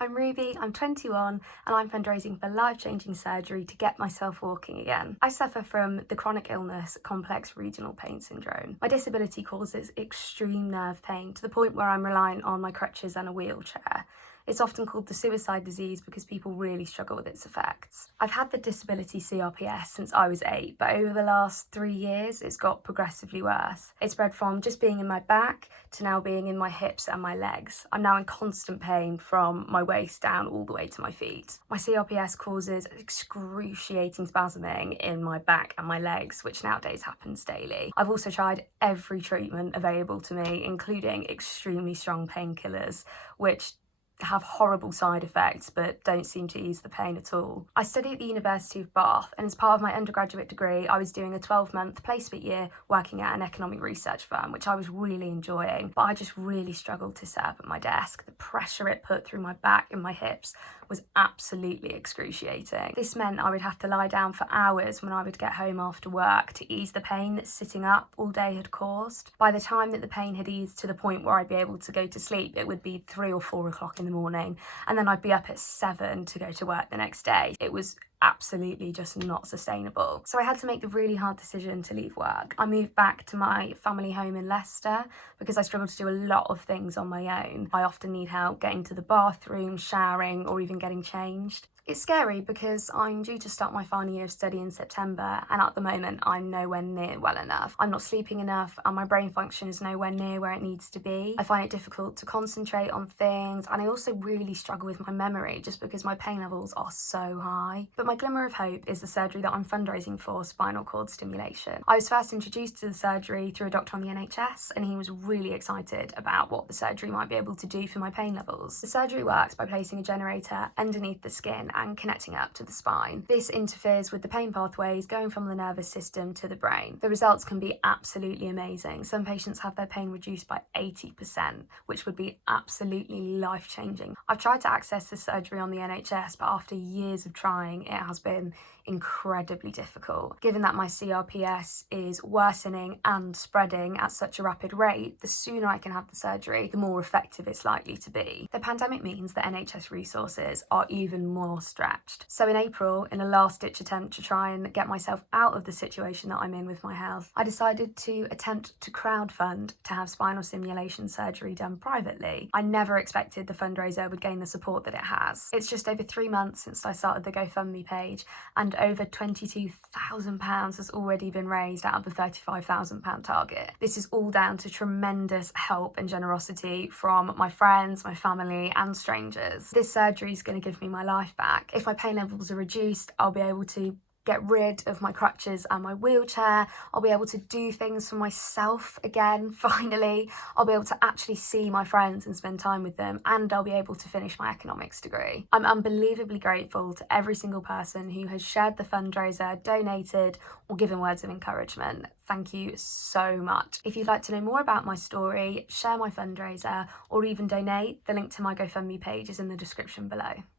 I'm Ruby, I'm 21 and I'm fundraising for life-changing surgery to get myself walking again. I suffer from the chronic illness complex regional pain syndrome. My disability causes extreme nerve pain to the point where I'm reliant on my crutches and a wheelchair. It's often called the suicide disease because people really struggle with its effects. I've had the disability CRPS since I was 8, but over the last 3 years it's got progressively worse. It spread from just being in my back to now being in my hips and my legs. I'm now in constant pain from my waist down all the way to my feet. My CRPS causes excruciating spasming in my back and my legs, which nowadays happens daily. I've also tried every treatment available to me, including extremely strong painkillers, which have horrible side effects but don't seem to ease the pain at all. I study at the University of Bath, and as part of my undergraduate degree I was doing a 12-month placement year working at an economic research firm, which I was really enjoying, but I just really struggled to sit up at my desk. The pressure it put through my back and my hips was absolutely excruciating. This meant I would have to lie down for hours when I would get home after work to ease the pain that sitting up all day had caused. By the time that the pain had eased to the point where I'd be able to go to sleep, it would be 3 or 4 o'clock in the morning, and then I'd be up at 7 to go to work the next day. It was absolutely just not sustainable. So I had to make the really hard decision to leave work. I moved back to my family home in Leicester because I struggle to do a lot of things on my own. I often need help getting to the bathroom, showering, or even getting changed. It's scary because I'm due to start my final year of study in September, and at the moment I'm nowhere near well enough. I'm not sleeping enough and my brain function is nowhere near where it needs to be. I find it difficult to concentrate on things, and I also really struggle with my memory just because my pain levels are so high. But my glimmer of hope is the surgery that I'm fundraising for, spinal cord stimulation. I was first introduced to the surgery through a doctor on the NHS, and he was really excited about what the surgery might be able to do for my pain levels. The surgery works by placing a generator underneath the skin and connecting up to the spine. This interferes with the pain pathways going from the nervous system to the brain. The results can be absolutely amazing. Some patients have their pain reduced by 80%, which would be absolutely life-changing. I've tried to access the surgery on the NHS, but after years of trying, it has been incredibly difficult. Given that my CRPS is worsening and spreading at such a rapid rate, the sooner I can have the surgery, the more effective it's likely to be. The pandemic means that NHS resources are even more stretched. So in April, in a last-ditch attempt to try and get myself out of the situation that I'm in with my health, I decided to attempt to crowdfund to have spinal stimulation surgery done privately. I never expected the fundraiser would gain the support that it has. It's just over 3 months since I started the GoFundMe page, and over £22,000 has already been raised out of the £35,000 target. This is all down to tremendous help and generosity from my friends, my family, and strangers. This surgery is going to give me my life back. If my pain levels are reduced, I'll be able to get rid of my crutches and my wheelchair. I'll be able to do things for myself again, finally. I'll be able to actually see my friends and spend time with them, and I'll be able to finish my economics degree. I'm unbelievably grateful to every single person who has shared the fundraiser, donated, or given words of encouragement. Thank you so much. If you'd like to know more about my story, share my fundraiser, or even donate, the link to my GoFundMe page is in the description below.